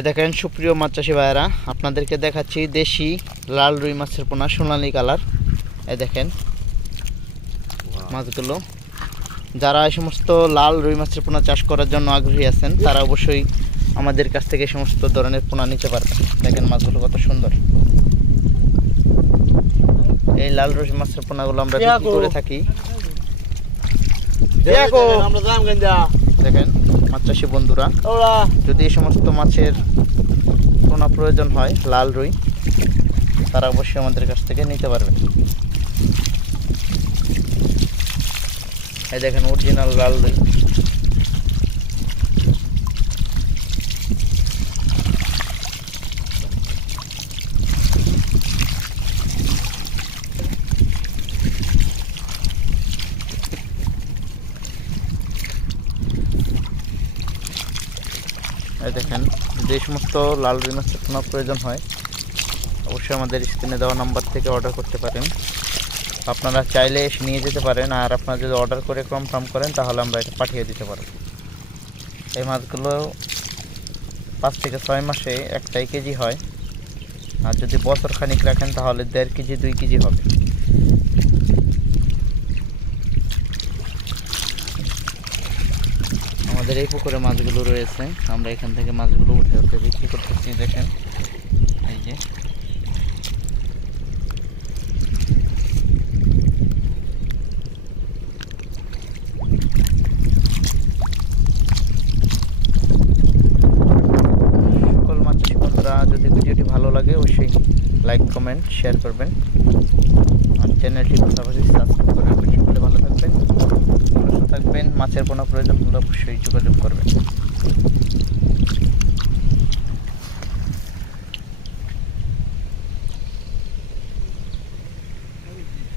দেখেন সুপ্রিয় মাছ চাষি ভাইয়েরা আপনাদেরকে দেখাচ্ছি দেশি লাল রুই মাছের পোনা সোনালি কালার। এ দেখেন মাছগুলো। যারা এই সমস্ত লাল রুই মাছের পোনা চাষ করার জন্য আগ্রহী আছেন তারা অবশ্যই আমাদের কাছ থেকে সমস্ত ধরনের পোনা নিতে পারবেন। দেখেন মাছগুলো কত সুন্দর। এই লাল রুই মাছের পোনাগুলো আমরা বিক্রি করে থাকি। দেখেন। মাছ চাষি বন্ধুরা যদি এই সমস্ত মাছের কোনো প্রয়োজন হয় লাল রুই তারা অবশ্যই আমাদের কাছ থেকে নিতে পারবেন এই দেখেন অরিজিনাল লাল রুই। দেখেন, যে সমস্ত লাল রুই মাছের কোনো প্রয়োজন হয়। অবশ্যই আমাদের স্ক্রিনে দেওয়া নাম্বার থেকে অর্ডার করতে পারেন। আপনারা চাইলে এসে নিয়ে যেতে পারেন, আর আপনারা যদি অর্ডার করে কনফার্ম করেন, তাহলে আমরা এটা পাঠিয়ে দিতে পারব। এই মাছগুলো পাঁচ থেকে ছয় মাসে একটাই কেজি হয়। আর যদি বছর খানিক রাখেন, তাহলে দেড় কেজি, দুই কেজি হবে। আমাদের এই পুকুরে মাছগুলো রয়েছে। আমরা এখান থেকে মাছগুলো উঠে উঠে বিক্রি করতেছি, দেখেন। এই যে। যদি ভিডিওটি ভালো লাগে, অবশ্যই লাইক, কমেন্ট, শেয়ার করবেন। আর চ্যানেলটি পাশাপাশি সাবস্ক্রাইব মাছের কোনো প্রয়োজন হলে অবশ্যই যোগাযোগ করবেন।